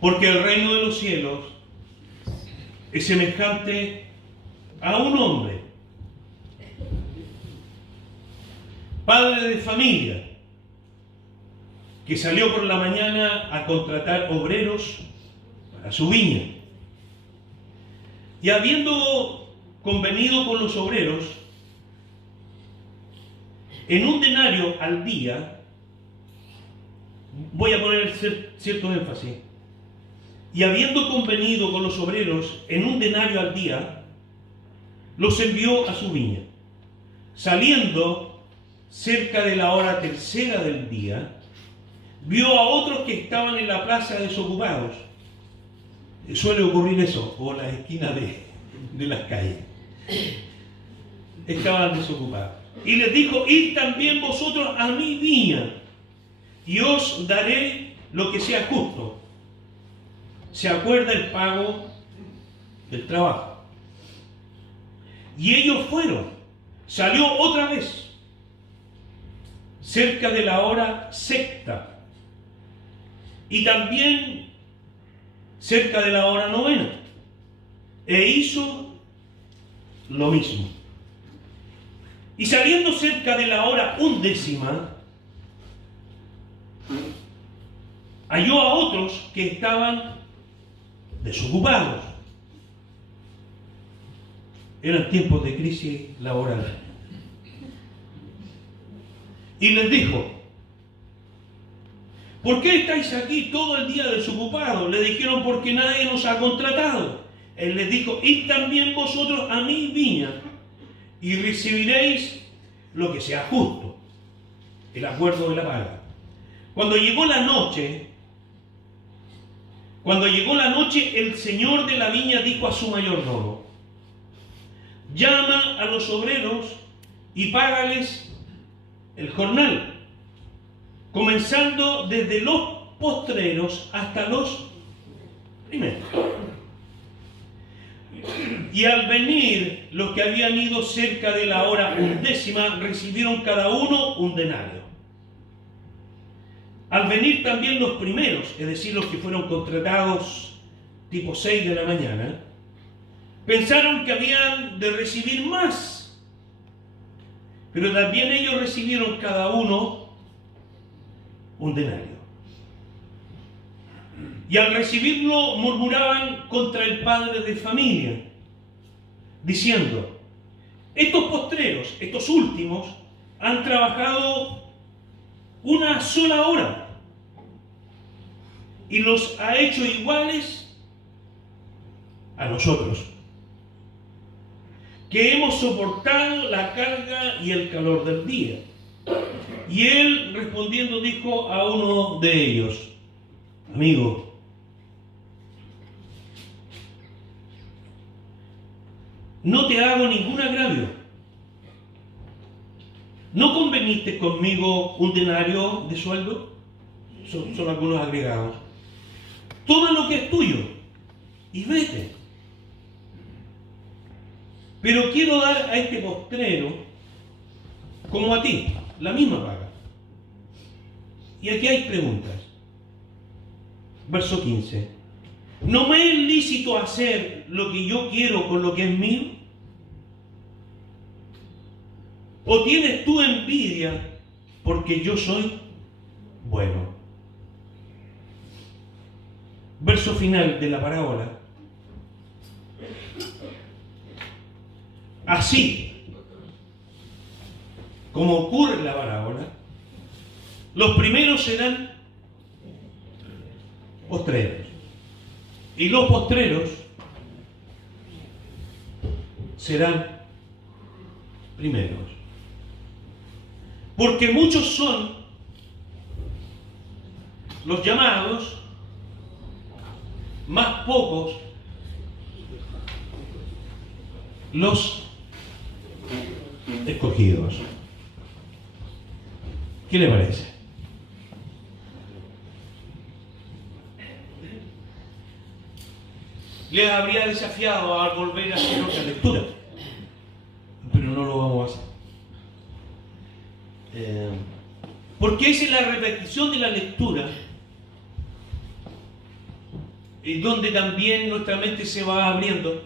Porque el reino de los cielos es semejante a un hombre, padre de familia, que salió por la mañana a contratar obreros para su viña. Y habiendo convenido con los obreros en un denario al día, voy a poner cierto énfasis, y habiendo convenido con los obreros en un denario al día, los envió a su viña. Saliendo cerca de la hora tercera del día, vio a otros que estaban en la plaza desocupados. Suele ocurrir eso, o en las esquinas de las calles. Estaban desocupados. Y les dijo: id también vosotros a mi viña, y os daré lo que sea justo. Se acuerda el pago del trabajo. Y ellos fueron. Salió otra vez, cerca de la hora sexta, y también cerca de la hora novena, e hizo lo mismo. Y saliendo cerca de la hora undécima, halló a otros que estaban desocupados. Eran tiempos de crisis laboral. Y les dijo: ¿por qué estáis aquí todo el día desocupados? Le dijeron: porque nadie nos ha contratado. Él les dijo: id también vosotros a mi viña, y recibiréis lo que sea justo, el acuerdo de la paga. Cuando llegó la noche, el señor de la viña dijo a su mayordomo: llama a los obreros y págales el jornal, comenzando desde los postreros hasta los primeros. Y al venir los que habían ido cerca de la hora undécima, recibieron cada uno un denario. Al venir también los primeros, es decir, los que fueron contratados tipo 6 de la mañana, pensaron que habían de recibir más, pero también ellos recibieron cada uno un denario. Y al recibirlo murmuraban contra el padre de familia, diciendo: estos postreros, estos últimos, han trabajado una sola hora y los ha hecho iguales a nosotros, que hemos soportado la carga y el calor del día. Y él, respondiendo, dijo a uno de ellos: amigo, no te hago ningún agravio. ¿No conveniste conmigo un denario de sueldo? Son algunos agregados. Toma lo que es tuyo y vete. Pero quiero dar a este postrero, como a ti, la misma paga. Y aquí hay preguntas. Verso 15. ¿No me es lícito hacer lo que yo quiero con lo que es mío? ¿O tienes tú envidia porque yo soy bueno? Verso final de la parábola. Así como ocurre en la parábola, los primeros serán postreros y los postreros serán primeros. Porque muchos son los llamados, más pocos los escogidos. ¿Qué le parece? Les habría desafiado a volver a hacer otra lectura, pero no lo vamos a hacer. Porque es en la repetición de la lectura donde también nuestra mente se va abriendo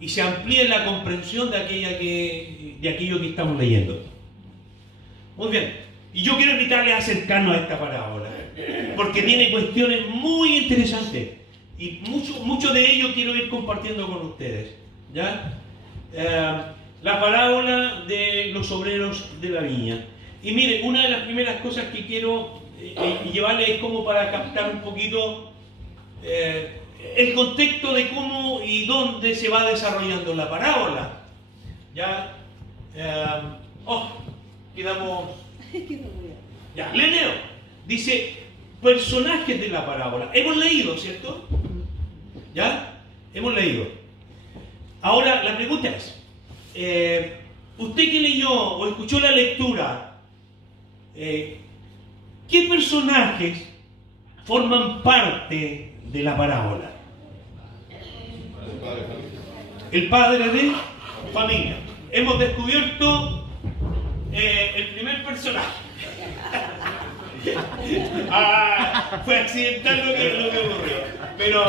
y se amplía la comprensión de aquello que estamos leyendo. Muy bien, y yo quiero invitarles a acercarnos a esta parábola, porque tiene cuestiones muy interesantes, y mucho de ello quiero ir compartiendo con ustedes, ¿ya? La parábola de los obreros de la viña. Y mire, una de las primeras cosas que quiero llevarles es como para captar un poquito el contexto de cómo y dónde se va desarrollando la parábola. ¿Ya? Quedamos... Ya, le leo. Dice, personajes de la parábola. Hemos leído, ¿cierto? ¿Ya? Hemos leído. Ahora, la pregunta es, usted que leyó o escuchó la lectura, ¿qué personajes forman parte de la parábola? El padre de familia. Hemos descubierto el primer personaje. Fue accidental lo que ocurrió. Pero,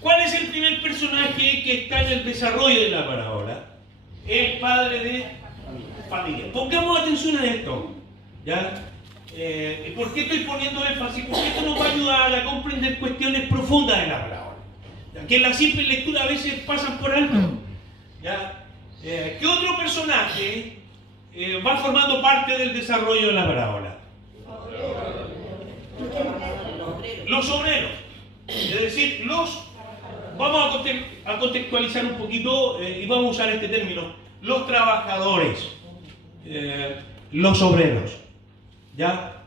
¿cuál es el primer personaje que está en el desarrollo de la parábola? El padre de familia. Pongamos atención a esto. ¿Ya? ¿Por qué estoy poniendo énfasis? Porque esto nos va a ayudar a comprender cuestiones profundas de la parábola, ¿ya? Que en la simple lectura a veces pasan por alto. ¿Ya? ¿Qué otro personaje va formando parte del desarrollo de la parábola? Los obreros. Es decir, vamos a contextualizar un poquito y vamos a usar este término. Los trabajadores, los obreros. ¿Ya?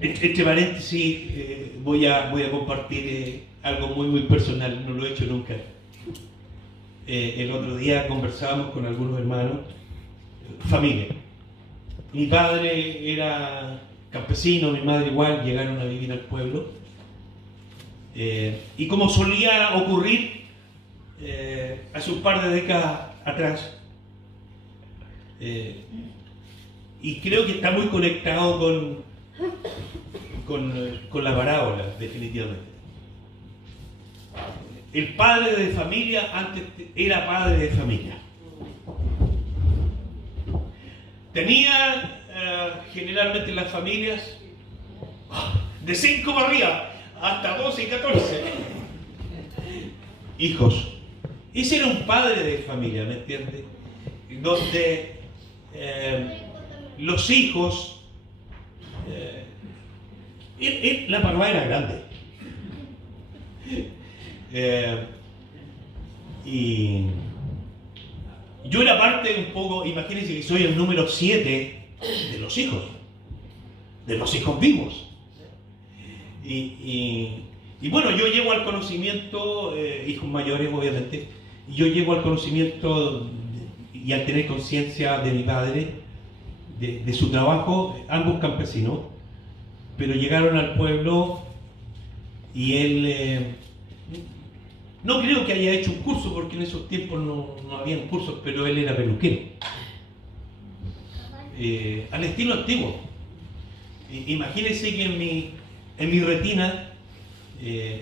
Entre paréntesis, voy a compartir algo muy personal, no lo he hecho nunca. El otro día conversábamos con algunos hermanos, familia. Mi padre era campesino, mi madre igual, llegaron a vivir al pueblo. Y como solía ocurrir hace un par de décadas atrás, y creo que está muy conectado con la parábola, definitivamente. El padre de familia antes era padre de familia. Tenía generalmente en las familias de 5 para arriba hasta 12 y 14 hijos. Ese era un padre de familia, ¿me entiendes? Donde los hijos, la parábola era grande. Y yo era parte un poco, imagínense que soy el número 7 de los hijos vivos. Y bueno, yo llego al conocimiento, hijos mayores obviamente, yo llego al conocimiento y al tener conciencia de mi padre, de su trabajo, ambos campesinos, pero llegaron al pueblo y él, no creo que haya hecho un curso, porque en esos tiempos no habían cursos, pero él era peluquero. Al estilo antiguo. Imagínense que en mi retina, en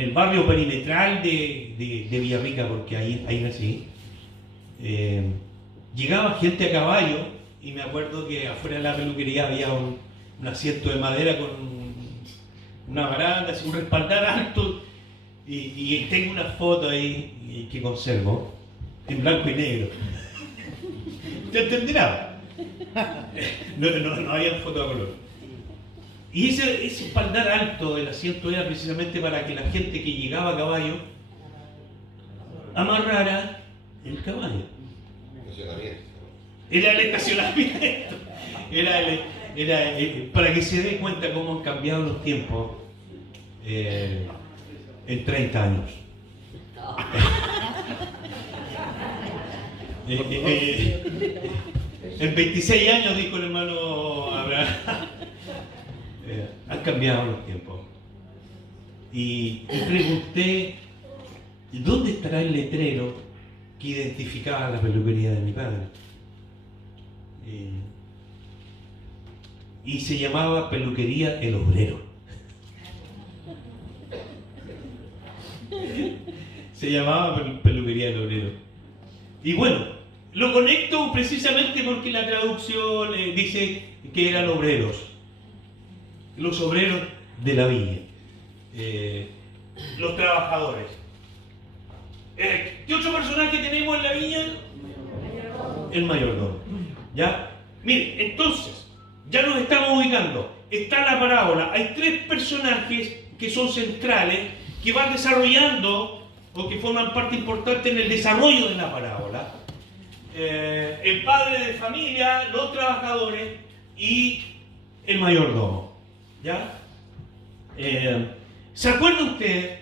el barrio perimetral de Villarrica, porque ahí nací, llegaba gente a caballo, y me acuerdo que afuera de la peluquería había un asiento de madera con una baranda, un respaldar alto, y tengo una foto ahí que conservo, en blanco y negro. ¿Te entenderá? No había foto a color. Y ese espaldar alto del asiento era precisamente para que la gente que llegaba a caballo amarrara el caballo. Era el estacionamiento. Era para que se dé cuenta cómo han cambiado los tiempos en 30 años. En 26 años, dijo el hermano Abraham, han cambiado los tiempos. Y pregunté, ¿dónde estará el letrero que identificaba la peluquería de mi padre? y se llamaba Peluquería El Obrero. Se llamaba Peluquería El Obrero. Y bueno, lo conecto precisamente porque la traducción dice que eran obreros. Los obreros de la viña. Los trabajadores. ¿Qué otro personaje tenemos en la viña? El mayordomo. ¿Ya? Miren, entonces, ya nos estamos ubicando. Está la parábola. Hay tres personajes que son centrales, que van desarrollando o que forman parte importante en el desarrollo de la parábola. El padre de familia, los trabajadores y el mayordomo. ¿Ya? ¿Se acuerda usted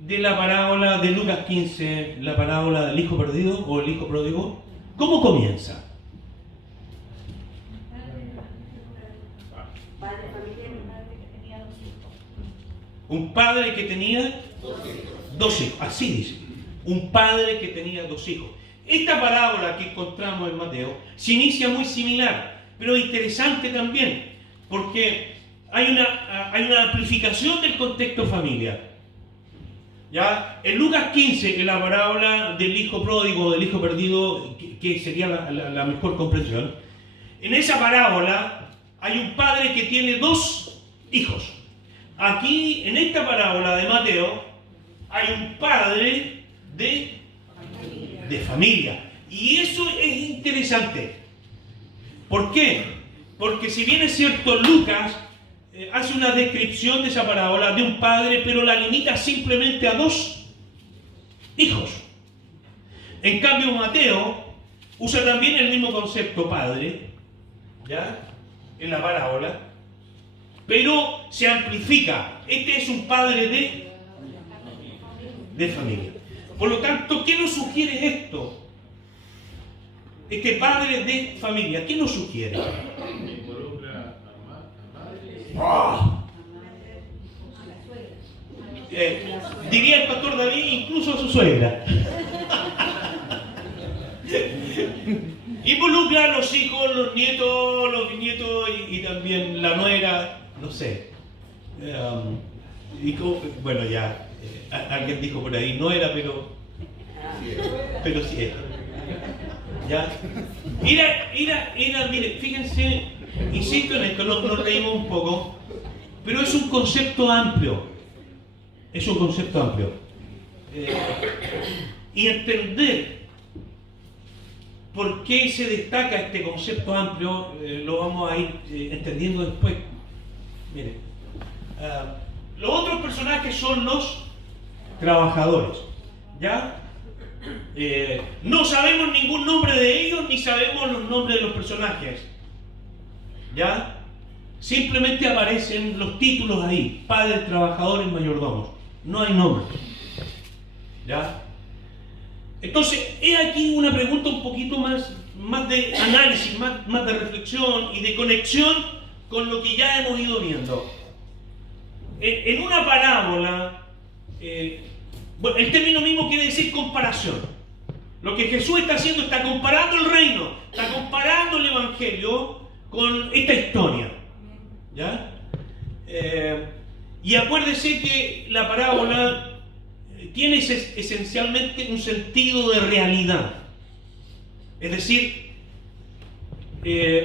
de la parábola de Lucas 15, la parábola del hijo perdido o el hijo pródigo? ¿Cómo comienza? Un padre que tenía dos hijos, así dice. Un padre que tenía dos hijos. Esta parábola que encontramos en Mateo se inicia muy similar, pero interesante también, porque hay una amplificación del contexto familiar. ¿Ya? En Lucas 15, en la parábola del hijo pródigo, del hijo perdido, que sería la mejor comprensión, en esa parábola hay un padre que tiene dos hijos. Aquí, en esta parábola de Mateo, hay un padre de familia. Y eso es interesante. ¿Por qué? Porque si bien es cierto, Lucas hace una descripción de esa parábola de un padre, pero la limita simplemente a dos hijos. En cambio, Mateo usa también el mismo concepto padre, ¿ya? En la parábola, pero se amplifica. Este es un padre de familia. Por lo tanto, ¿qué nos sugiere esto? Este padre de familia, ¿qué nos sugiere? Diría el pastor David, incluso a su suegra. Involucra a los hijos, los nietos, los bisnietos y también la nuera, no sé. Bueno, ya, alguien dijo por ahí, no era, pero sí era. ¿Ya? Mire, fíjense, insisto en esto, nos reímos un poco, pero es un concepto amplio. Es un concepto amplio. Y entender por qué se destaca este concepto amplio, lo vamos a ir entendiendo después. Mire, los otros personajes son los trabajadores. ¿Ya? No sabemos ningún nombre de ellos, ni sabemos los nombres de los personajes. ¿Ya? Simplemente aparecen los títulos ahí: padres, trabajadores, mayordomos. No hay nombre. ¿Ya? Entonces, he aquí una pregunta un poquito más de análisis, más de reflexión y de conexión con lo que ya hemos ido viendo. En una parábola, bueno, el término mismo quiere decir comparación. Lo que Jesús está haciendo, está comparando el reino, está comparando el evangelio con esta historia. ¿Ya? Y acuérdese que la parábola tiene esencialmente un sentido de realidad. Es decir,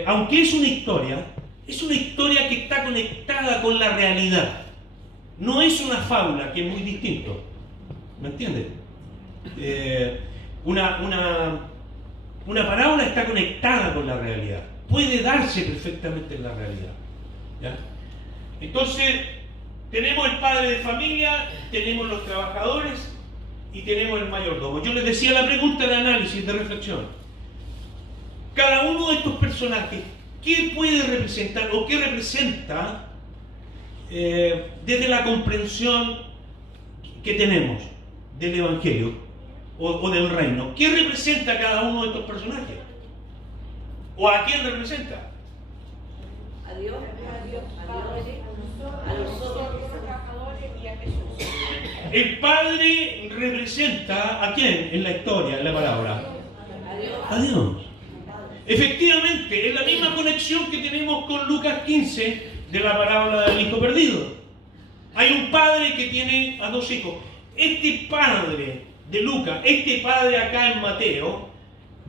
aunque es una historia que está conectada con la realidad. No es una fábula, que es muy distinto. ¿Me entiendes? Una parábola está conectada con la realidad. Puede darse perfectamente en la realidad. ¿Ya? Entonces, tenemos el padre de familia, tenemos los trabajadores y tenemos el mayordomo. Yo les decía la pregunta de análisis, de reflexión. Cada uno de estos personajes, ¿qué puede representar o qué representa desde la comprensión que tenemos del Evangelio o del reino? ¿Qué representa cada uno de estos personajes? ¿O a quién representa? A Dios, a nosotros los trabajadores y a Jesús. El Padre representa ¿a quién en la historia, en la palabra? A Dios. A Dios. Efectivamente, es la misma conexión que tenemos con Lucas 15 de la parábola del hijo perdido. Hay un padre que tiene a dos hijos. Este padre de Lucas, este padre acá en Mateo,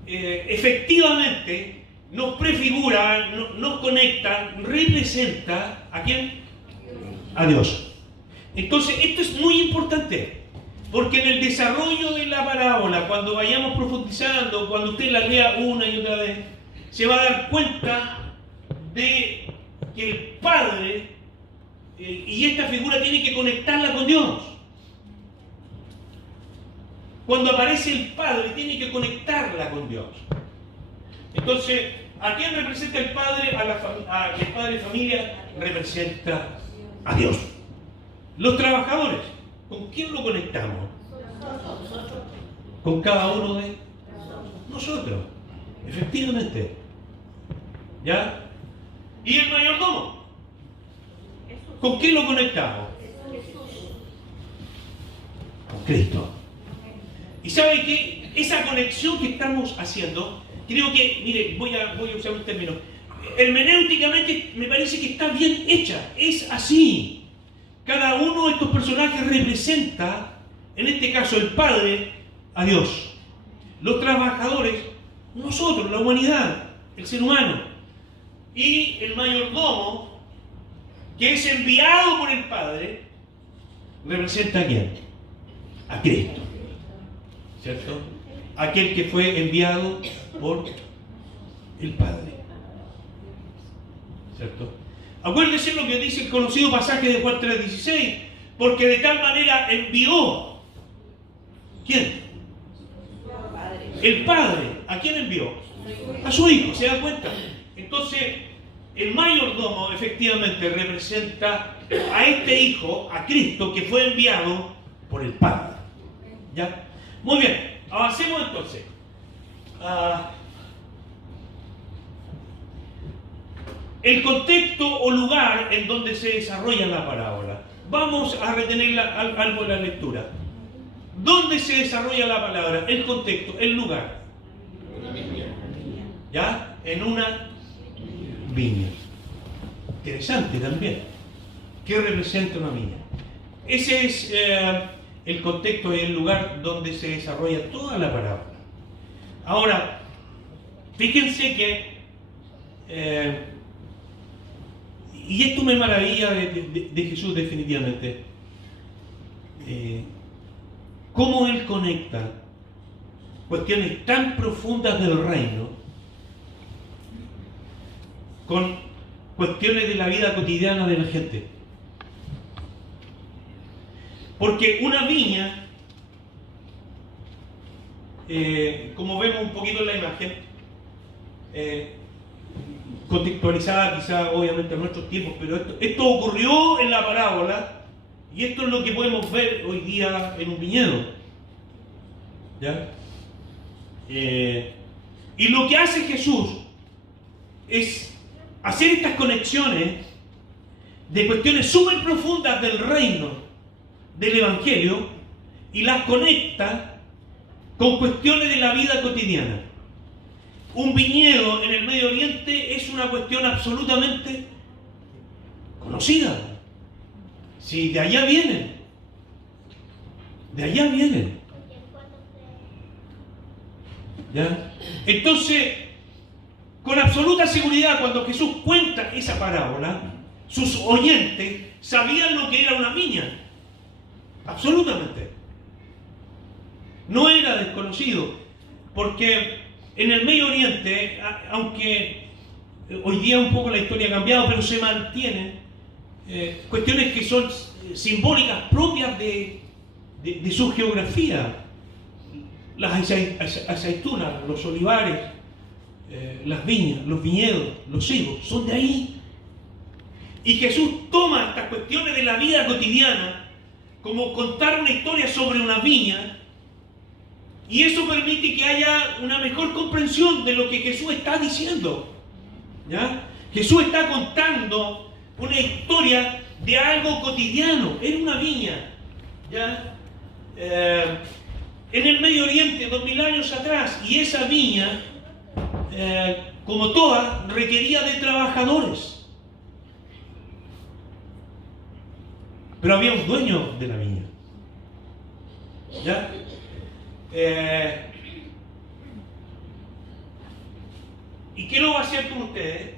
efectivamente nos prefigura, nos conecta, representa ¿a quién? A Dios. Entonces, esto es muy importante, porque en el desarrollo de la parábola, cuando vayamos profundizando, cuando usted la lea una y otra vez, se va a dar cuenta de que el Padre, y esta figura tiene que conectarla con Dios. Cuando aparece el Padre, tiene que conectarla con Dios. Entonces, ¿a quién representa el Padre? El Padre de familia representa a Dios. Los trabajadores, ¿con quién lo conectamos? Con cada uno de nosotros, efectivamente. ¿Ya? ¿Y el mayordomo? ¿Con quién lo conectamos? Con Cristo. ¿Y sabe qué? Esa conexión que estamos haciendo, creo que, mire, voy a usar un término, hermenéuticamente me parece que está bien hecha, es así. Cada uno de estos personajes representa, en este caso el Padre, a Dios. Los trabajadores, nosotros, la humanidad, el ser humano. Y el mayordomo, que es enviado por el Padre, representa a quién? A Cristo. ¿Cierto? Aquel que fue enviado por el Padre. ¿Cierto? Acuérdense lo que dice el conocido pasaje de Juan 3:16, porque de tal manera envió. ¿Quién? El Padre. ¿A quién envió? A su Hijo, ¿se da cuenta? Entonces, el mayordomo efectivamente representa a este Hijo, a Cristo, que fue enviado por el Padre. ¿Ya? Muy bien, avancemos entonces. El contexto o lugar en donde se desarrolla la parábola. Vamos a retener algo en la lectura. ¿Dónde se desarrolla la palabra? El contexto, el lugar. ¿Ya? En una viña. Interesante también. ¿Qué representa una viña? Ese es el contexto y el lugar donde se desarrolla toda la parábola. Ahora, fíjense que y esto me maravilla de Jesús definitivamente. Cómo Él conecta cuestiones tan profundas del reino con cuestiones de la vida cotidiana de la gente. Porque una viña, como vemos un poquito en la imagen, contextualizada quizá obviamente en nuestros tiempos, pero esto ocurrió en la parábola y esto es lo que podemos ver hoy día en un viñedo. ¿Ya? Y lo que hace Jesús es hacer estas conexiones de cuestiones súper profundas del reino, del Evangelio, y las conecta con cuestiones de la vida cotidiana. Un viñedo en el Medio Oriente es una cuestión absolutamente conocida. Si de allá vienen. De allá vienen. ¿Ya? Entonces, con absoluta seguridad, cuando Jesús cuenta esa parábola, sus oyentes sabían lo que era una viña. Absolutamente. No era desconocido, porque en el Medio Oriente, aunque hoy día un poco la historia ha cambiado, pero se mantienen cuestiones que son simbólicas propias de su geografía. Las aceitunas, los olivares, las viñas, los viñedos, los higos, son de ahí. Y Jesús toma estas cuestiones de la vida cotidiana, como contar una historia sobre una viña, y eso permite que haya una mejor comprensión de lo que Jesús está diciendo. ¿Ya? Jesús está contando una historia de algo cotidiano, era una viña. ¿Ya? En el Medio Oriente, 2000 años atrás, y esa viña como toda, requería de trabajadores. Pero había un dueño de la viña. ¿Ya? ¿Y qué lo va a hacer con ustedes?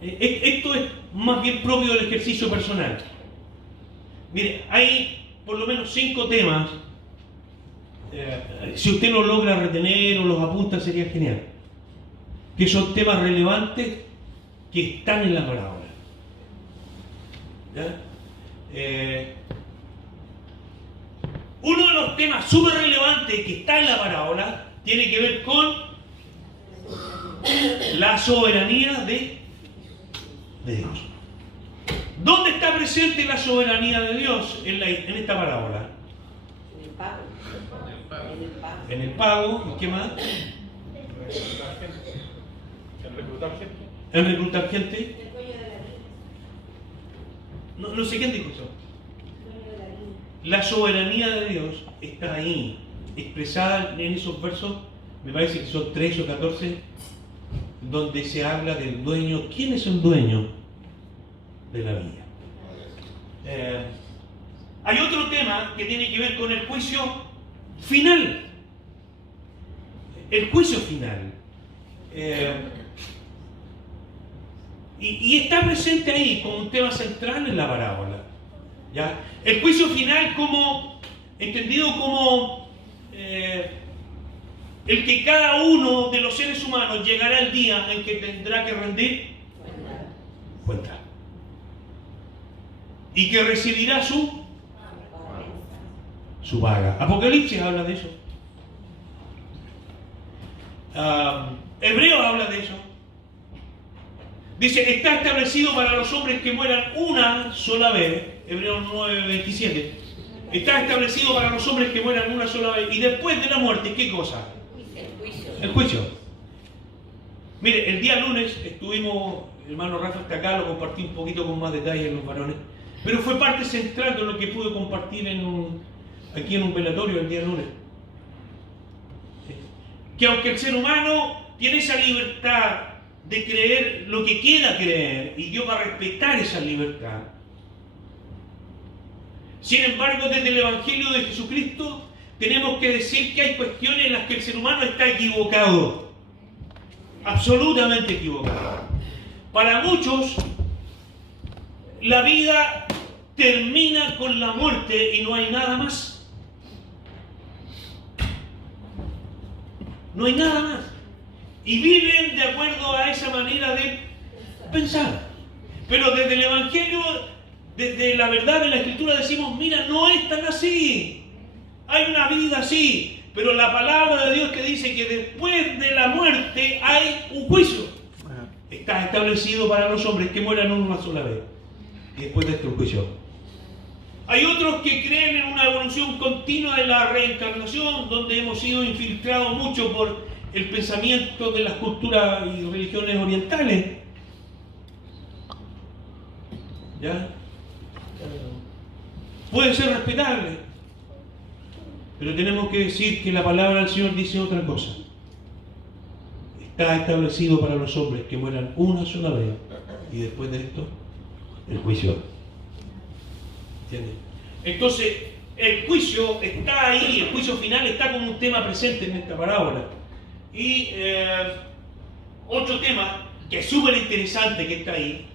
Esto es más bien propio del ejercicio personal. Mire, hay por lo menos 5 temas. Si usted los logra retener o los apunta, sería genial. Que son temas relevantes que están en la parábola. ¿Ya? Uno de los temas súper relevantes que está en la parábola tiene que ver con la soberanía de Dios. ¿Dónde está presente la soberanía de Dios en esta parábola? En el pago. En el pago. En el pago, ¿y qué más? En reclutar gente. En reclutar gente. No sé quién dijo eso. La soberanía de Dios está ahí, expresada en esos versos, me parece que son 13 o 14, donde se habla del dueño. ¿Quién es el dueño de la viña? Hay otro tema que tiene que ver con el juicio final. El juicio final. Y está presente ahí como un tema central en la parábola. ¿Ya? El juicio final entendido como el que cada uno de los seres humanos llegará el día en que tendrá que rendir cuenta. Y que recibirá su paga. Apocalipsis habla de eso. Hebreos habla de eso. Dice, está establecido para los hombres que mueran una sola vez. Hebreos 9:27. Está establecido para los hombres que mueran una sola vez. Y después de la muerte, ¿qué cosa? El juicio. El juicio. Mire, el día lunes estuvimos, el hermano Rafa está acá, lo compartí un poquito con más detalle en los varones. Pero fue parte central de lo que pude compartir aquí en un velatorio el día lunes. Que aunque el ser humano tiene esa libertad de creer lo que quiera creer, y Dios va a respetar esa libertad. Sin embargo, desde el Evangelio de Jesucristo, tenemos que decir que hay cuestiones en las que el ser humano está equivocado. Absolutamente equivocado. Para muchos, la vida termina con la muerte y no hay nada más. No hay nada más. Y viven de acuerdo a esa manera de pensar. Pero desde el Evangelio, desde la verdad de la Escritura decimos, mira, no es tan así. Hay una vida así. Pero la palabra de Dios te dice que después de la muerte hay un juicio. Está establecido para los hombres que mueran una sola vez. Y después de este juicio. Hay otros que creen en una evolución continua de la reencarnación, donde hemos sido infiltrados mucho por el pensamiento de las culturas y religiones orientales. ¿Ya? Puede ser respetable, pero tenemos que decir que la palabra del Señor dice otra cosa. Está establecido para los hombres que mueran una sola vez y después de esto, el juicio. ¿Entiendes? Entonces, el juicio está ahí, el juicio final está como un tema presente en esta parábola. Y otro tema que es súper interesante que está ahí,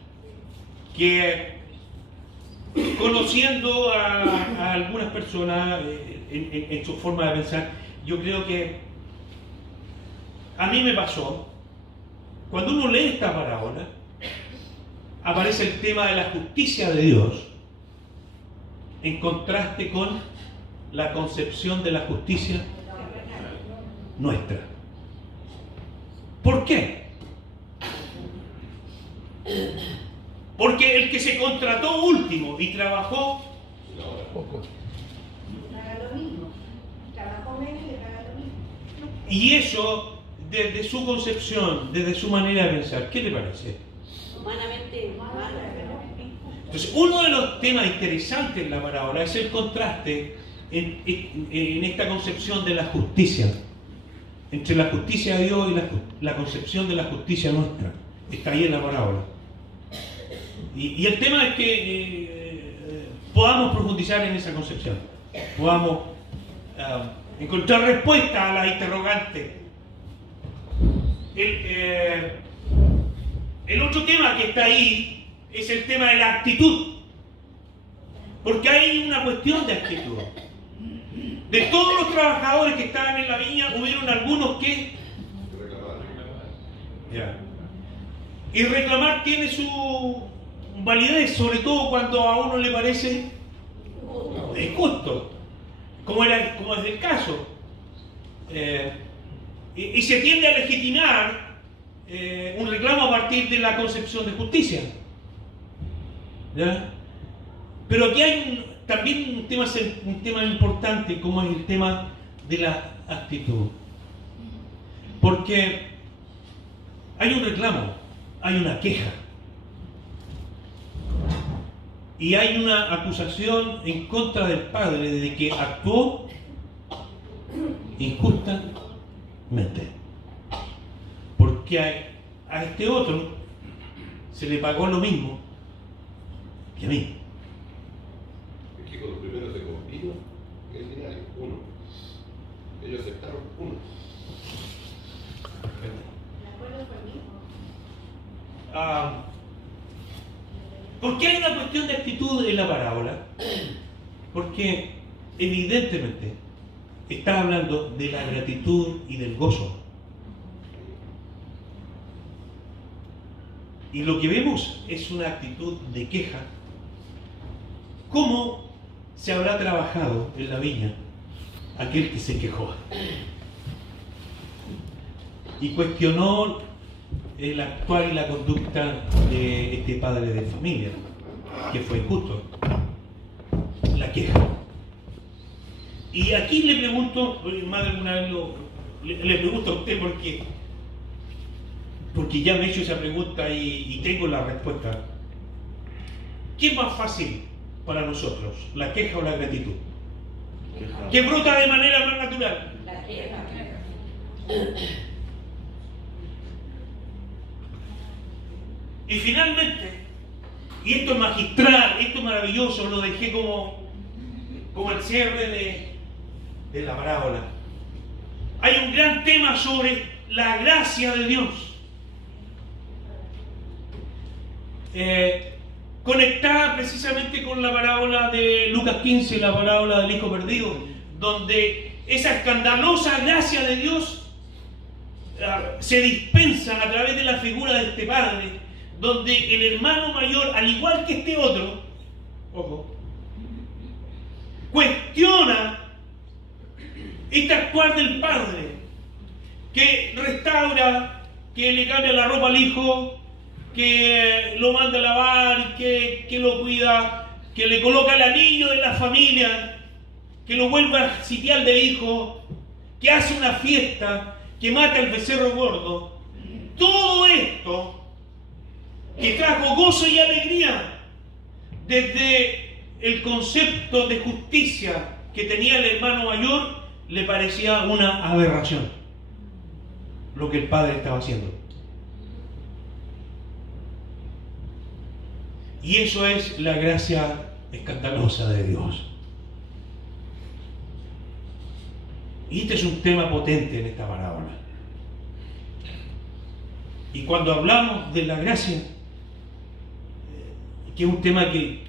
que conociendo a algunas personas en su forma de pensar, yo creo que a mí me pasó, cuando uno lee esta parábola, aparece el tema de la justicia de Dios en contraste con la concepción de la justicia nuestra. ¿Por qué? Porque el que se contrató último y trabajó Poco. Haga lo mismo. Trabajó menos y haga lo mismo. y eso desde su concepción, desde su manera de pensar, ¿qué le parece? Humanamente malo. Entonces, uno de los temas interesantes en la parábola es el contraste en esta concepción de la justicia entre la justicia de Dios y la concepción de la justicia nuestra. Está ahí en la parábola. Y el tema es que podamos profundizar en esa concepción, podamos encontrar respuesta a las interrogantes. El otro tema que está ahí es el tema de la actitud, porque hay una cuestión de actitud. De todos los trabajadores que estaban en la viña, hubieron algunos que ya. Y reclamar tiene su validez, sobre todo cuando a uno le parece injusto, como es el caso. Y se tiende a legitimar un reclamo a partir de la concepción de justicia. ¿Ya? Pero aquí hay también un tema importante, como es el tema de la actitud. Porque hay un reclamo, hay una queja. Y hay una acusación en contra del padre de que actuó injustamente. Porque a este otro se le pagó lo mismo que a mí. Es que con los primeros se convino el denario, uno. Ellos aceptaron uno. El acuerdo fue el mismo. ¿Por qué hay una cuestión de actitud en la parábola? Porque evidentemente está hablando de la gratitud y del gozo. Y lo que vemos es una actitud de queja. ¿Cómo se habrá trabajado en la viña aquel que se quejó y cuestionó el actuar y la conducta de este padre de familia, que fue injusto? La queja. Y aquí le pregunto, más de alguna vez le pregunto a usted porque ya me he hecho esa pregunta y tengo la respuesta. ¿Qué es más fácil para nosotros, la queja o la gratitud? ¿Qué brota de manera más natural? La queja. Y finalmente, y esto es magistral, esto es maravilloso, lo dejé como el cierre de la parábola. Hay un gran tema sobre la gracia de Dios. Conectada precisamente con la parábola de Lucas 15, la parábola del hijo perdido, donde esa escandalosa gracia de Dios se dispensa a través de la figura de este padre, donde el hermano mayor, al igual que este otro, ojo, cuestiona este actuar del padre, que restaura, que le cambia la ropa al hijo, que lo manda a lavar, que lo cuida, que le coloca el anillo en la familia, que lo vuelve a sitial de hijo, que hace una fiesta, que mata al becerro gordo. Todo esto que trajo gozo y alegría desde el concepto de justicia que tenía el hermano mayor, le parecía una aberración lo que el padre estaba haciendo. Y eso es la gracia escandalosa de Dios. Y este es un tema potente en esta parábola. Y cuando hablamos de la gracia, que es un tema que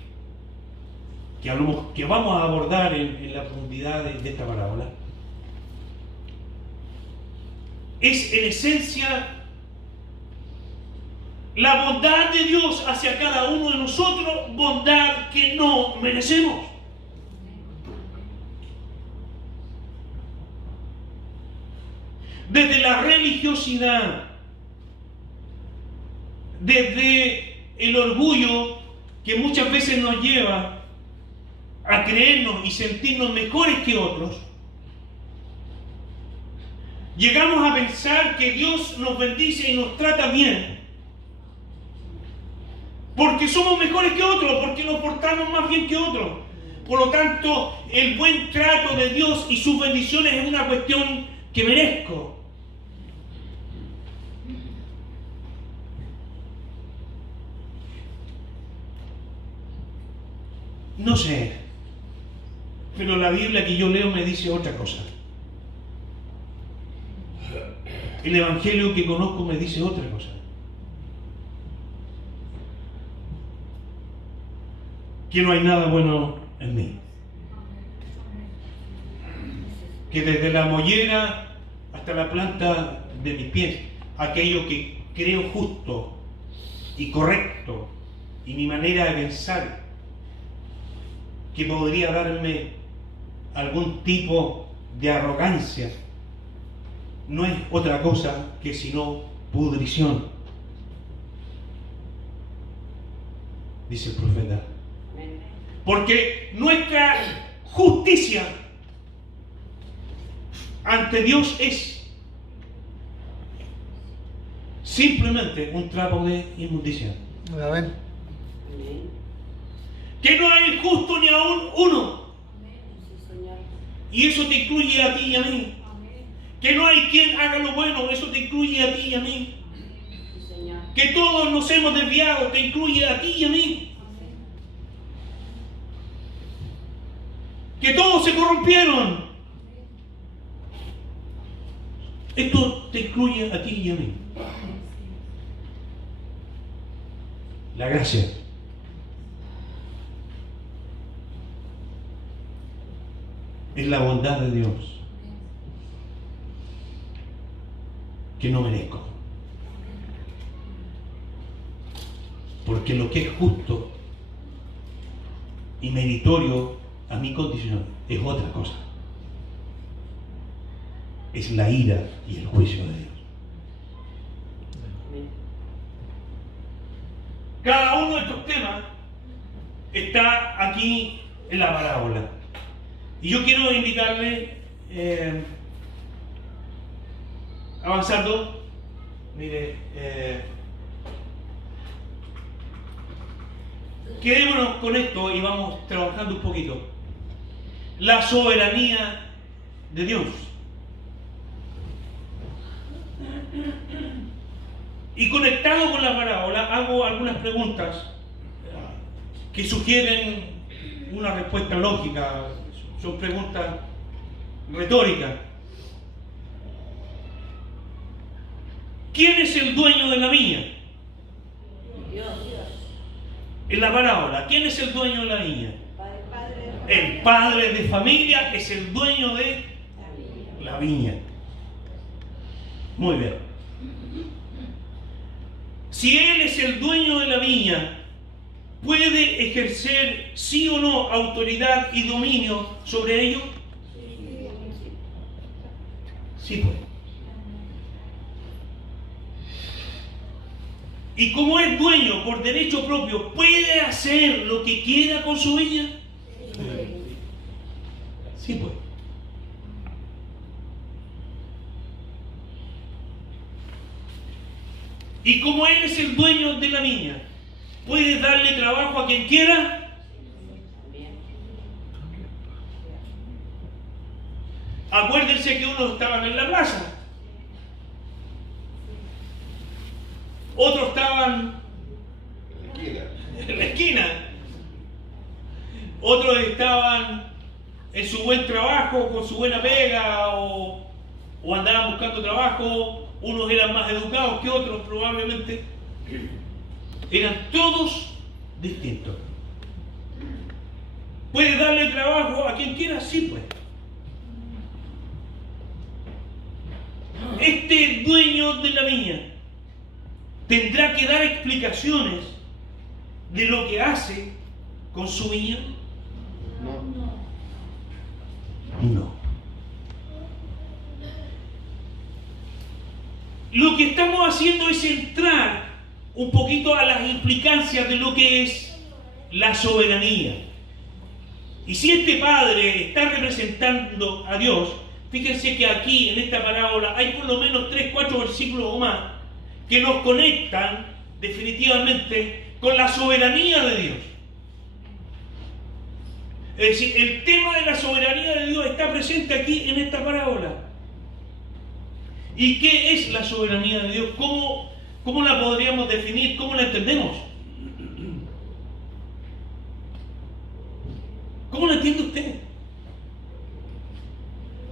vamos a abordar en la profundidad de esta parábola, es en esencia la bondad de Dios hacia cada uno de nosotros, bondad que no merecemos. Desde la religiosidad, desde el orgullo que muchas veces nos lleva a creernos y sentirnos mejores que otros, llegamos a pensar que Dios nos bendice y nos trata bien porque somos mejores que otros, porque nos portamos más bien que otros. Por lo tanto, el buen trato de Dios y sus bendiciones es una cuestión que merezco. No sé, pero la Biblia que yo leo me dice otra cosa. El Evangelio que conozco me dice otra cosa. Que no hay nada bueno en mí. Que desde la mollera hasta la planta de mis pies, aquello que creo justo y correcto y mi manera de pensar, que podría darme algún tipo de arrogancia, no es otra cosa que sino pudrición, dice el profeta. Porque nuestra justicia ante Dios es simplemente un trapo de inmundicia. Amén. Que no hay justo ni aún uno. Y eso te incluye a ti y a mí. Que no hay quien haga lo bueno, eso te incluye a ti y a mí. Que todos nos hemos desviado, te incluye a ti y a mí. Que todos se corrompieron. Esto te incluye a ti y a mí. La gracia. Es la bondad de Dios que no merezco. Porque lo que es justo y meritorio a mi condición es otra cosa. Es la ira y el juicio de Dios. Cada uno de estos temas está aquí en la parábola. Y yo quiero invitarle, avanzando, mire, quedémonos con esto y vamos trabajando un poquito. La soberanía de Dios. Y conectado con la parábola, hago algunas preguntas que sugieren una respuesta lógica. Son preguntas retóricas. ¿Quién es el dueño de la viña? Dios. En la parábola, ¿quién es el dueño de la viña? El El padre de familia es el dueño de la viña. Muy bien. Si él es el dueño de la viña, ¿puede ejercer sí o no autoridad y dominio sobre ello? Sí puede. Y como es dueño por derecho propio, ¿puede hacer lo que quiera con su viña? Sí puede. Y como él es el dueño de la viña, ¿puede darle trabajo a quien quiera? Acuérdense que unos estaban en la plaza, otros estaban en la esquina, otros estaban en su buen trabajo, con su buena pega, o andaban buscando trabajo. Unos eran más educados que otros, probablemente. Eran todos distintos. ¿Puede darle trabajo a quien quiera? Sí, pues. Este dueño de la viña tendrá que dar explicaciones de lo que hace con su viña. No. Lo que estamos haciendo es entrar un poquito a las implicancias de lo que es la soberanía. Y si este padre está representando a Dios, fíjense que aquí en esta parábola hay por lo menos 3, 4 versículos o más que nos conectan definitivamente con la soberanía de Dios. Es decir, el tema de la soberanía de Dios está presente aquí en esta parábola. ¿Y qué es la soberanía de Dios? ¿Cómo la podríamos definir? ¿Cómo la entendemos? entiende usted?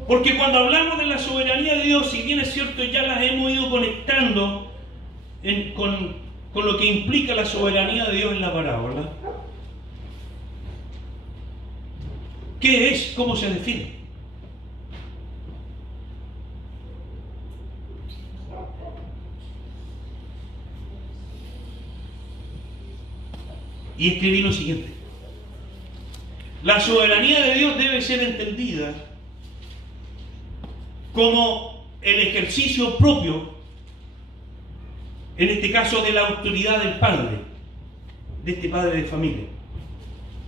Porque cuando hablamos de la soberanía de Dios, si bien es cierto, ya las hemos ido conectando con lo que implica la soberanía de Dios en la parábola. ¿Qué es? ¿Cómo se define? Y escribí lo siguiente: la soberanía de Dios debe ser entendida como el ejercicio propio, en este caso de la autoridad del padre, de este padre de familia,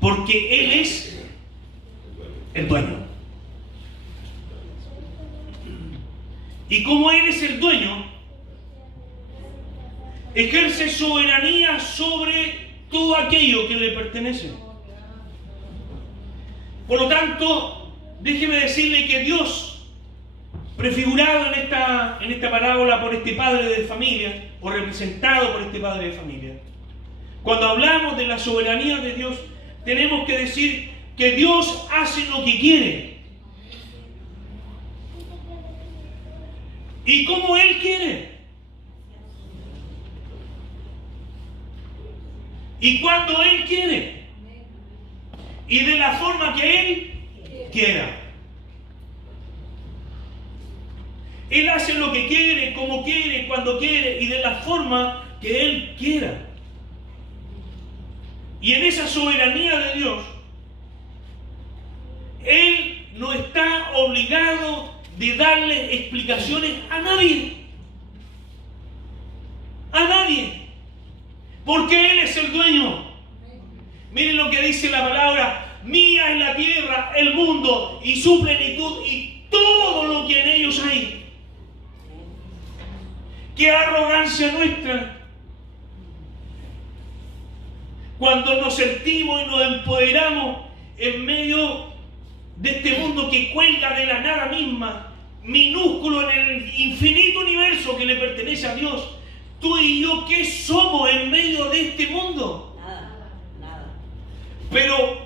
porque él es el dueño. Y como él es el dueño, ejerce soberanía sobre todo aquello que le pertenece. Por lo tanto, déjeme decirle que Dios, prefigurado en esta parábola por este padre de familia, o representado por este padre de familia, cuando hablamos de la soberanía de Dios, tenemos que decir que Dios hace lo que quiere. ¿Y cómo Él quiere? Y cuando Él quiere. Y de la forma que Él quiera. Él hace lo que quiere, como quiere, cuando quiere y de la forma que Él quiera. Y en esa soberanía de Dios, Él no está obligado de darle explicaciones a nadie. A nadie. Porque Él es el dueño. Miren lo que dice la palabra: mía es la tierra, el mundo y su plenitud y todo lo que en ellos hay. ¡Qué arrogancia nuestra! Cuando nos sentimos y nos empoderamos en medio de este mundo que cuelga de la nada misma, minúsculo en el infinito universo que le pertenece a Dios. Tú y yo, ¿qué somos en medio de este mundo? Nada. Pero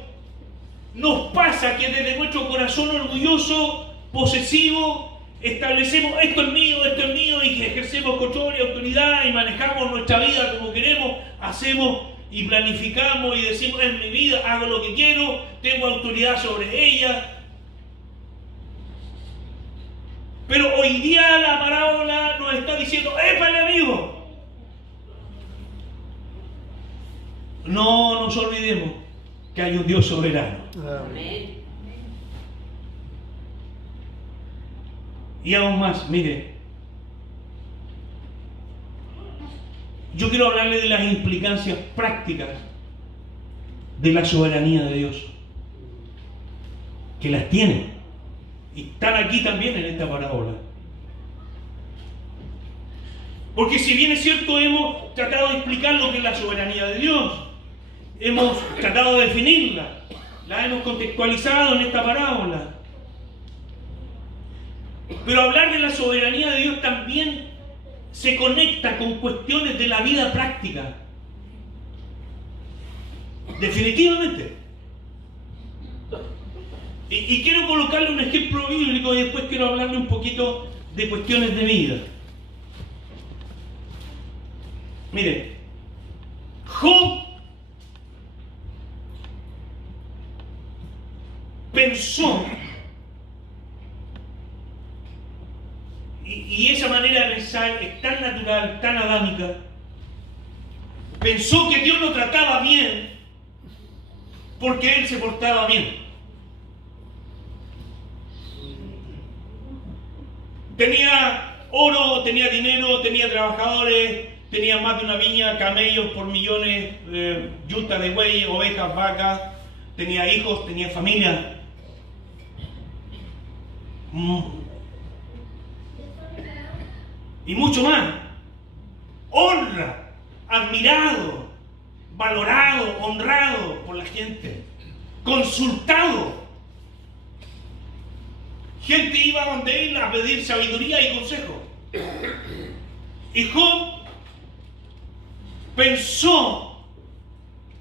nos pasa que desde nuestro corazón orgulloso, posesivo, establecemos esto es mío y que ejercemos control y autoridad y manejamos nuestra vida como queremos, hacemos y planificamos y decimos: es mi vida, hago lo que quiero, tengo autoridad sobre ella. Pero hoy día la parábola nos está diciendo: ¡épale, amigo! No nos olvidemos que hay un Dios soberano. Amén. Y aún más, mire, yo quiero hablarle de las implicancias prácticas de la soberanía de Dios, que las tiene, y están aquí también en esta parábola. Porque si bien es cierto, hemos tratado de explicar lo que es la soberanía de Dios, hemos tratado de definirla, la hemos contextualizado en esta parábola. Pero hablar de la soberanía de Dios también se conecta con cuestiones de la vida práctica. Definitivamente. Y quiero colocarle un ejemplo bíblico y después quiero hablarle un poquito de cuestiones de vida. Mire, Job pensó, y esa manera de pensar es tan natural, tan adámica, pensó que Dios lo trataba bien porque él se portaba bien. Tenía oro, tenía dinero, tenía trabajadores, tenía más de una viña, camellos por millones, yuntas de bueyes, ovejas, vacas, tenía hijos, tenía familia. Y mucho más. Honra, admirado, valorado, honrado por la gente, consultado. Gente iba donde él a pedir sabiduría y consejo. Y Job pensó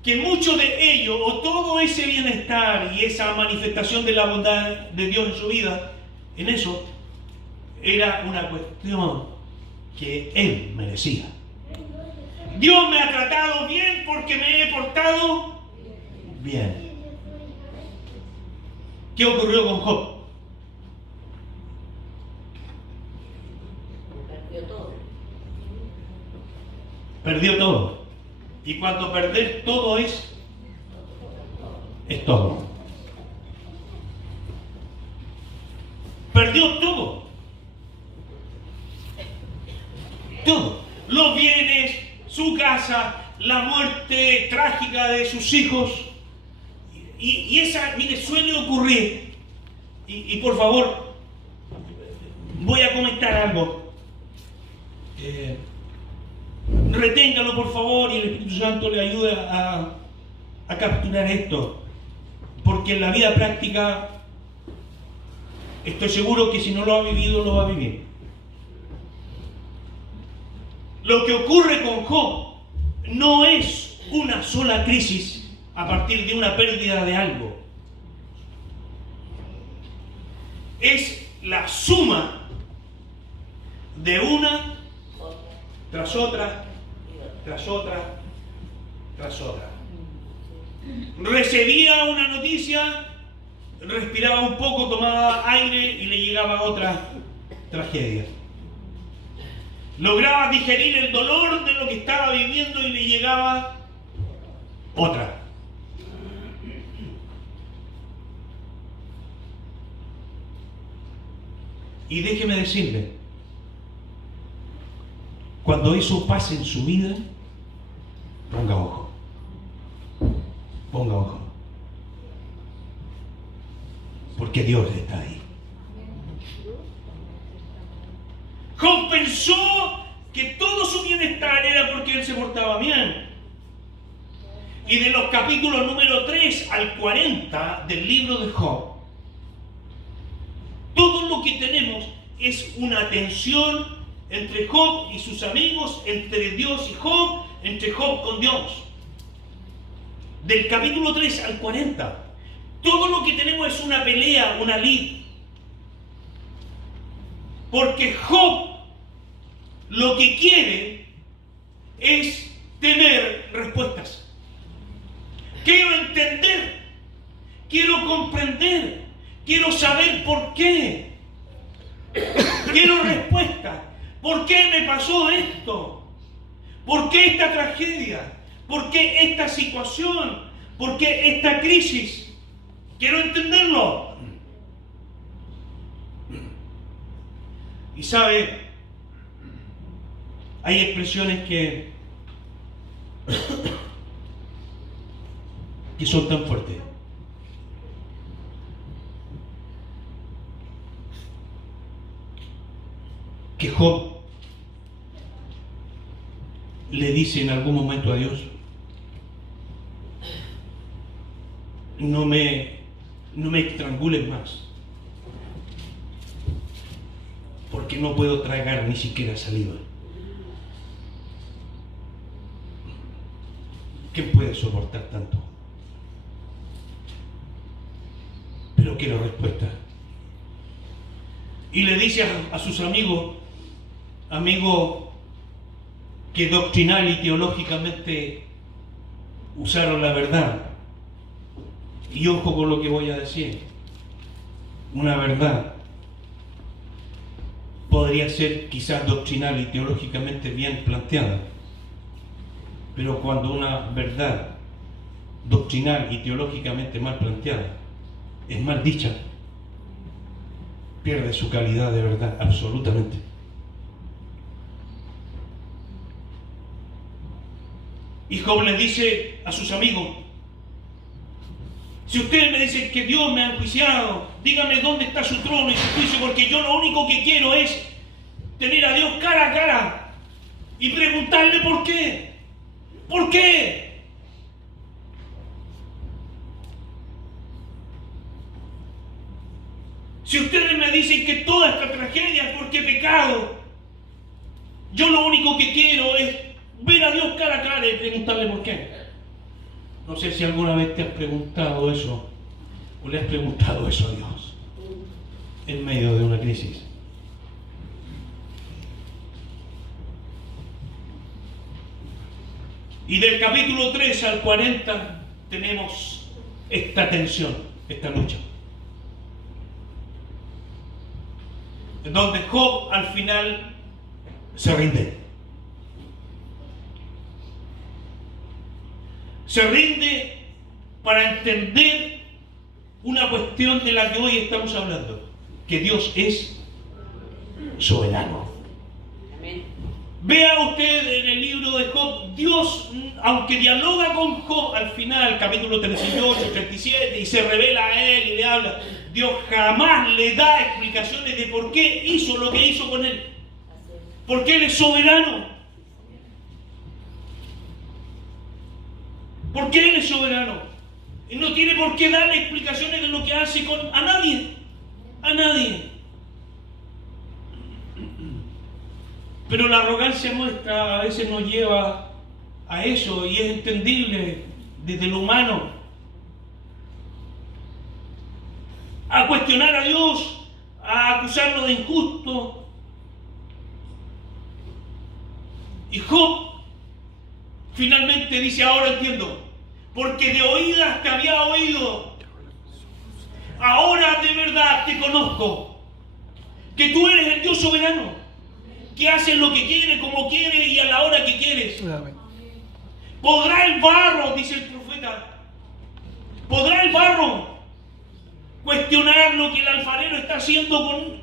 que mucho de ello, o todo ese bienestar y esa manifestación de la bondad de Dios en su vida, en eso, era una cuestión que él merecía. Dios me ha tratado bien porque me he portado bien. ¿Qué ocurrió con Job? Perdió todo. Perdió todo. Y cuando perder todo es todo. Perdió todo. Todo. Los bienes, su casa, la muerte trágica de sus hijos. Y esa, mire, suele ocurrir. Y por favor, voy a comentar algo. Reténgalo, por favor, y el Espíritu Santo le ayuda a capturar esto. Porque en la vida práctica, estoy seguro que si no lo ha vivido, lo va a vivir. Lo que ocurre con Job no es una sola crisis a partir de una pérdida de algo. Es la suma de una tras otra, tras otra, tras otra. Recibía una noticia, respiraba un poco, tomaba aire y le llegaba otra tragedia. Lograba digerir el dolor de lo que estaba viviendo y le llegaba otra. Y déjeme decirle, cuando eso pase en su vida, ponga ojo. Ponga ojo. Porque Dios está ahí. Job pensó que todo su bienestar era porque él se portaba bien. Y de los capítulos número 3 al 40 del libro de Job, todo lo que tenemos es una tensión entre Job y sus amigos, entre Dios y Job, entre Job con Dios. Del capítulo 3 al 40, todo lo que tenemos es una pelea, una lid. Porque Job lo que quiere es tener respuestas. Quiero entender, quiero comprender, quiero saber por qué. Quiero respuestas. ¿Por qué me pasó esto? ¿Por qué esta tragedia? ¿Por qué esta situación? ¿Por qué esta crisis? Quiero entenderlo. Y sabe, hay expresiones que son tan fuertes. Que Job le dice en algún momento a Dios: no me estrangules más, porque no puedo tragar ni siquiera saliva. ¿Quién puede soportar tanto? Pero quiero respuesta. Y le dice a sus amigos que doctrinal y teológicamente usaron la verdad. Y ojo con lo que voy a decir. Una verdad podría ser quizás doctrinal y teológicamente bien planteada, pero cuando una verdad doctrinal y teológicamente mal planteada es mal dicha, pierde su calidad de verdad absolutamente. Y Job le dice a sus amigos: si ustedes me dicen que Dios me ha enjuiciado, díganme dónde está su trono y su juicio, porque yo lo único que quiero es tener a Dios cara a cara y preguntarle por qué. ¿Por qué? Si ustedes me dicen que toda esta tragedia es porque he pecado, yo lo único que quiero es ver a Dios cara a cara y preguntarle por qué. No sé si alguna vez te has preguntado eso, o le has preguntado eso a Dios, en medio de una crisis. Y del capítulo 3 al 40 tenemos esta tensión, esta lucha. En donde Job al final se rinde. Se rinde para entender una cuestión de la que hoy estamos hablando, que Dios es soberano. Amén. Vea usted en el libro de Job, Dios, aunque dialoga con Job al final, capítulo 38, 37, y se revela a él y le habla, Dios jamás le da explicaciones de por qué hizo lo que hizo con él. Porque Él es soberano. Porque Él es soberano. Y no tiene por qué darle explicaciones de lo que hace a nadie. A nadie. Pero la arrogancia nuestra a veces nos lleva a eso, y es entendible desde lo humano. A cuestionar a Dios, a acusarlo de injusto. Y Job finalmente dice, ahora entiendo, porque de oídas te había oído, ahora de verdad te conozco, que tú eres el Dios soberano, que haces lo que quieres, como quieres y a la hora que quieres. ¿Podrá el barro, dice el profeta, podrá el barro cuestionar lo que el alfarero está haciendo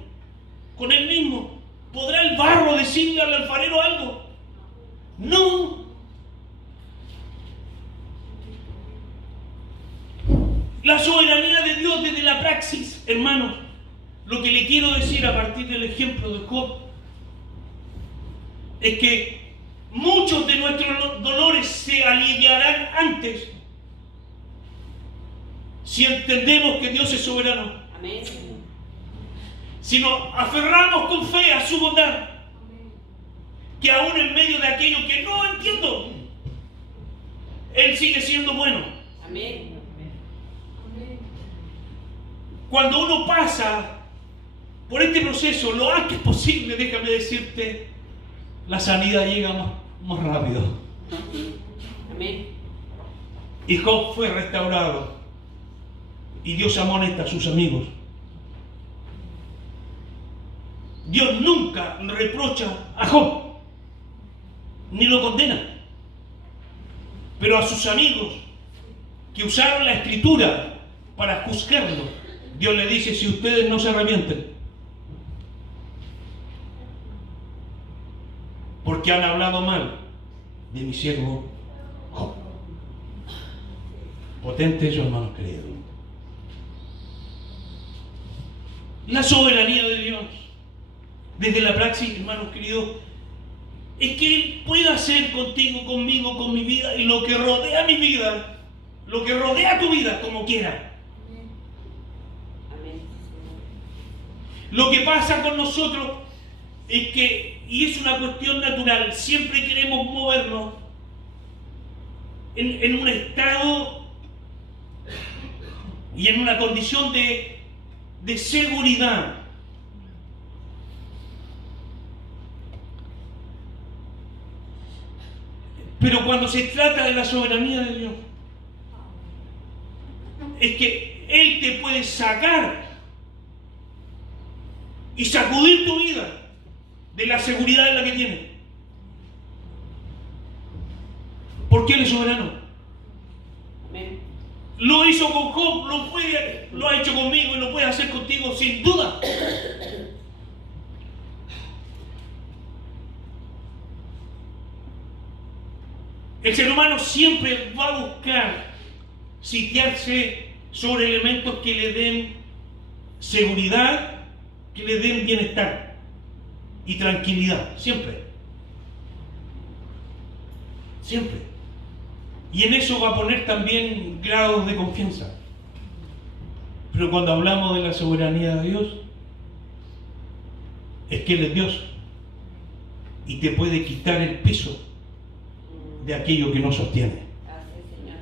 con él mismo? ¿Podrá el barro decirle al alfarero algo? No. La soberanía de Dios desde la praxis, hermanos. Lo que le quiero decir a partir del ejemplo de Job es que muchos de nuestros dolores se aliviarán antes si entendemos que Dios es soberano. Amén. Si nos aferramos con fe a su bondad, que aún en medio de aquello que no entiendo, Él sigue siendo bueno. Amén. Cuando uno pasa por este proceso lo antes posible, déjame decirte, la sanidad llega más rápido. Amén. Y Job fue restaurado. Y Dios amonesta a sus amigos. Dios nunca reprocha a Job, ni lo condena. Pero a sus amigos que usaron la escritura para juzgarlo, Dios le dice, si ustedes no se arrepienten, porque han hablado mal de mi siervo Job. Potente eso, hermanos queridos. La soberanía de Dios, desde la praxis, hermanos queridos, es que Él pueda hacer contigo, conmigo, con mi vida y lo que rodea mi vida, lo que rodea tu vida, como quiera. Amén. Lo que pasa con nosotros es que, y es una cuestión natural, siempre queremos movernos en un estado y en una condición de seguridad. Pero cuando se trata de la soberanía de Dios, es que Él te puede sacar y sacudir tu vida de la seguridad en la que tienes. Porque Él es soberano. Amén. Lo hizo con Job, lo ha hecho conmigo y lo puede hacer contigo sin duda. El ser humano siempre va a buscar sitiarse sobre elementos que le den seguridad, que le den bienestar y tranquilidad. Siempre. Siempre. Y en eso va a poner también grados de confianza. Pero cuando hablamos de la soberanía de Dios, es que Él es Dios y te puede quitar el peso de aquello que no sostiene. Gracias, Señor.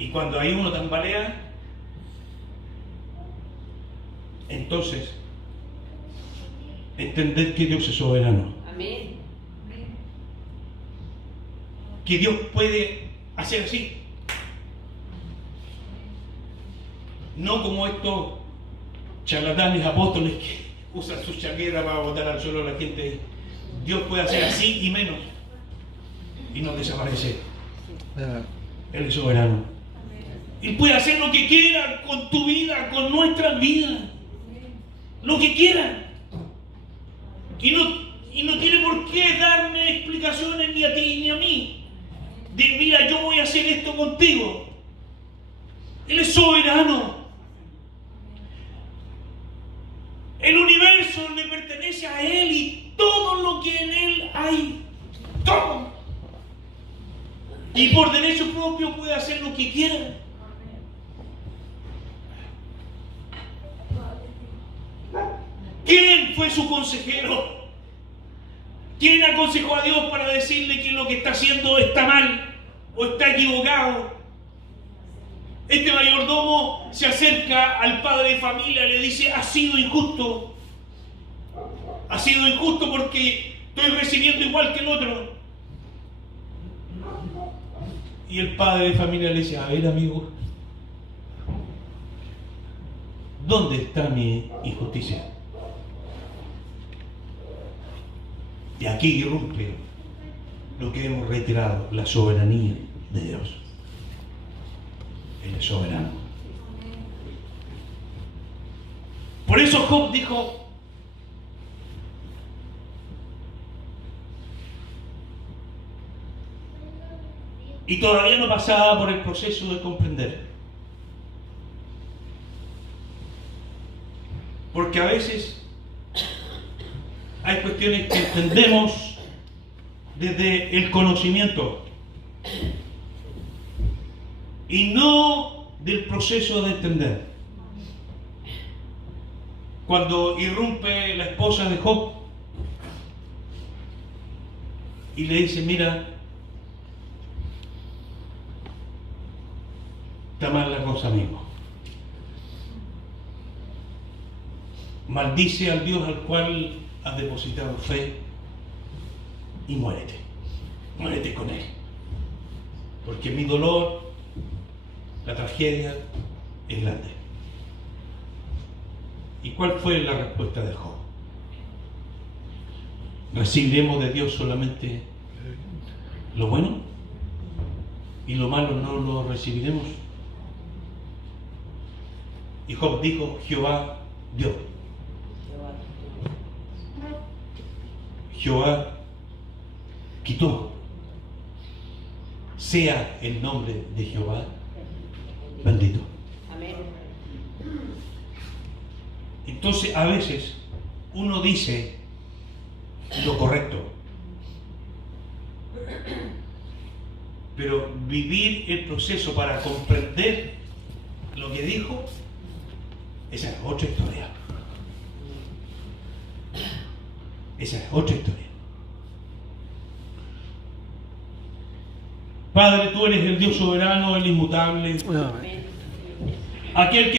Y cuando hay uno tambalea, entonces entender que Dios es soberano, Amén. que Dios puede hacer así, no como estos charlatanes apóstoles que usan su chaqueta para botar al suelo a la gente. Dios puede hacer así y menos y no desaparece. Él es soberano. Él puede hacer lo que quiera con tu vida, con nuestra vida, lo que quiera. Y no tiene por qué darme explicaciones ni a ti ni a mí. De mira, yo voy a hacer esto contigo. Él es soberano. El universo le pertenece a Él y todo lo que en Él hay. Todo. Y por derecho propio puede hacer lo que quiera. ¿Quién fue su consejero? ¿Quién aconsejó a Dios para decirle que lo que está haciendo está mal o está equivocado? Este mayordomo se acerca al padre de familia y le dice: ha sido injusto. Ha sido injusto porque estoy recibiendo igual que el otro. Y el padre de familia le dice: a ver, amigo, ¿dónde está mi injusticia? Y aquí irrumpe lo que hemos reiterado, la soberanía de Dios. Él es soberano. Por eso Job dijo: y todavía no pasaba por el proceso de comprender. Porque a veces hay cuestiones que entendemos desde el conocimiento y no del proceso de entender. Cuando irrumpe la esposa de Job y le dice: mira, está mal la cosa, amigo. Maldice al Dios al cual has depositado fe y muérete. Muérete con Él. Porque mi dolor, la tragedia, es grande. ¿Y cuál fue la respuesta de Job? ¿Recibiremos de Dios solamente lo bueno? ¿Y lo malo no lo recibiremos? Y Job dijo: Jehová dio. Jehová quitó. Sea el nombre de Jehová bendito. Amén. Entonces, a veces uno dice lo correcto, pero vivir el proceso para comprender lo que dijo, esa es otra historia. Esa es otra historia. Padre, tú eres el Dios soberano, el inmutable, Amén. aquel que